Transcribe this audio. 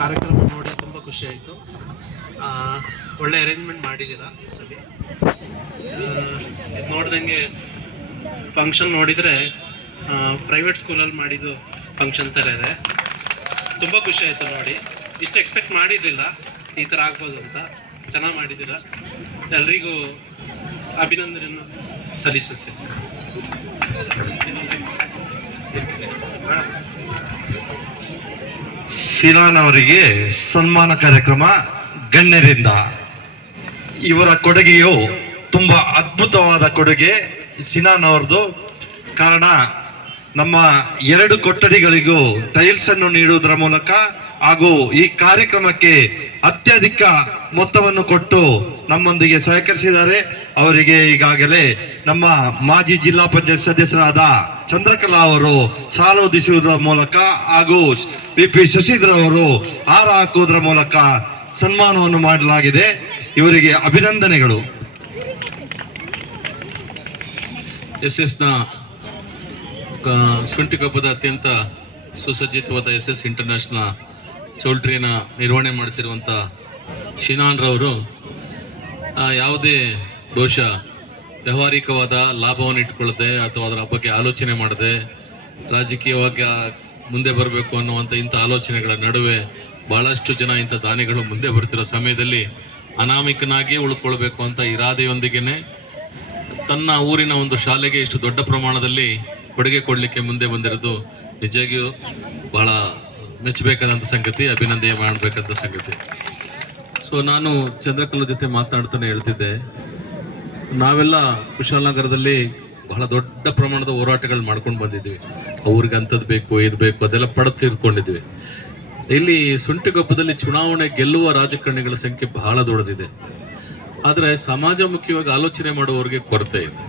ಕಾರ್ಯಕ್ರಮ ನೋಡಿ ತುಂಬ ಖುಷಿ ಆಯಿತು. ಒಳ್ಳೆ ಅರೇಂಜ್ಮೆಂಟ್ ಮಾಡಿದ್ದೀರಾ ಈ ಸಲ. ಇದು ನೋಡ್ದಂಗೆ ಫಂಕ್ಷನ್ ನೋಡಿದರೆ ಪ್ರೈವೇಟ್ ಸ್ಕೂಲಲ್ಲಿ ಮಾಡಿದ್ದು ಫಂಕ್ಷನ್ ಥರ ಇದೆ. ತುಂಬ ಖುಷಿ ಆಯಿತು ನೋಡಿ. ಇಷ್ಟು ಎಕ್ಸ್ಪೆಕ್ಟ್ ಮಾಡಿರಲಿಲ್ಲ ಈ ಥರ ಆಗ್ಬೋದು ಅಂತ. ಚೆನ್ನಾಗಿ ಮಾಡಿದ್ದೀರಾ. ಎಲ್ರಿಗೂ ಅಭಿನಂದನೆಯನ್ನು ಸಲ್ಲಿಸುತ್ತೆ. ಸಿನಾನ್ ಅವರಿಗೆ ಸನ್ಮಾನ ಕಾರ್ಯಕ್ರಮ ಗಣ್ಯರಿಂದ. ಇವರ ಕೊಡುಗೆಯು ತುಂಬಾ ಅದ್ಭುತವಾದ ಕೊಡುಗೆ ಸಿನಾನ್ ಅವರದು. ಕಾರಣ ನಮ್ಮ 2 ಕೊಠಡಿಗಳಿಗೂ ಟೈಲ್ಸ್ ಅನ್ನು ನೀಡುವುದರ ಮೂಲಕ ಹಾಗೂ ಈ ಕಾರ್ಯಕ್ರಮಕ್ಕೆ ಅತ್ಯಧಿಕ ಮೊತ್ತವನ್ನು ಕೊಟ್ಟು ನಮ್ಮೊಂದಿಗೆ ಸಹಕರಿಸಿದ್ದಾರೆ. ಅವರಿಗೆ ಈಗಾಗಲೇ ನಮ್ಮ ಮಾಜಿ ಜಿಲ್ಲಾ ಪಂಚಾಯತ್ ಸದಸ್ಯರಾದ ಚಂದ್ರಕಲಾ ಅವರು ಸಾಲ ಹೊದಿಸುವುದರ ಮೂಲಕ ಹಾಗೂ PP ಶಶಿಧರ್ ಅವರು ಹಾರ ಹಾಕುವುದರ ಮೂಲಕ ಸನ್ಮಾನವನ್ನು ಮಾಡಲಾಗಿದೆ. ಇವರಿಗೆ ಅಭಿನಂದನೆಗಳು. SS ಶುಂಠಿಕೊಪ್ಪದ ಅತ್ಯಂತ ಸುಸಜ್ಜಿತವಾದ SS ಇಂಟರ್ನ್ಯಾಷನಲ್ ಚೌಲ್ಟ್ರಿನ ನಿರ್ವಹಣೆ ಮಾಡ್ತಿರುವಂಥ ಶಿನಾನ್ ರವರು ಯಾವುದೇ ಬಹುಶಃ ವ್ಯಾವಹಾರಿಕವಾದ ಲಾಭವನ್ನು ಇಟ್ಕೊಳ್ಳದೆ ಅಥವಾ ಅದರ ಬಗ್ಗೆ ಆಲೋಚನೆ ಮಾಡದೆ ರಾಜಕೀಯವಾಗಿ ಮುಂದೆ ಬರಬೇಕು ಅನ್ನುವಂಥ ಇಂಥ ಆಲೋಚನೆಗಳ ನಡುವೆ ಭಾಳಷ್ಟು ಜನ ಇಂಥ ದಾನಿಗಳು ಮುಂದೆ ಬರ್ತಿರೋ ಸಮಯದಲ್ಲಿ ಅನಾಮಿಕನಾಗಿ ಉಳ್ಕೊಳ್ಬೇಕು ಅಂತ ಇರಾದೆಯೊಂದಿಗೆ ತನ್ನ ಊರಿನ ಒಂದು ಶಾಲೆಗೆ ಇಷ್ಟು ದೊಡ್ಡ ಪ್ರಮಾಣದಲ್ಲಿ ಕೊಡುಗೆ ಕೊಡಲಿಕ್ಕೆ ಮುಂದೆ ಬಂದಿರೋದು ನಿಜವಾಗಿಯೂ ಬಹಳ ಮೆಚ್ಚಬೇಕಾದಂಥ ಸಂಗತಿ, ಅಭಿನಂದನೆ ಮಾಡಬೇಕಂತ ಸಂಗತಿ. ಸೊ ನಾನು ಚಂದ್ರಕಲಾ ಜೊತೆ ಮಾತನಾಡ್ತಾನೆ ಹೇಳ್ತಿದ್ದೆ, ನಾವೆಲ್ಲ ಕುಶಾಲನಗರದಲ್ಲಿ ಬಹಳ ದೊಡ್ಡ ಪ್ರಮಾಣದ ಹೋರಾಟಗಳು ಮಾಡ್ಕೊಂಡು ಬಂದಿದ್ವಿ. ಅವ್ರಿಗೆ ಅಂಥದ್ದು ಬೇಕು ಇದು ಬೇಕು ಅದೆಲ್ಲ ಪಡೆದು ತೀರ್ಕೊಂಡಿದ್ವಿ. ಇಲ್ಲಿ ಶುಂಠಿಕೊಪ್ಪದಲ್ಲಿ ಚುನಾವಣೆ ಗೆಲ್ಲುವ ರಾಜಕಾರಣಿಗಳ ಸಂಖ್ಯೆ ಬಹಳ ದೊಡ್ಡದಿದೆ. ಆದರೆ ಸಮಾಜಮುಖಿಯಾಗಿ ಆಲೋಚನೆ ಮಾಡುವವರಿಗೆ ಕೊರತೆ ಇದೆ.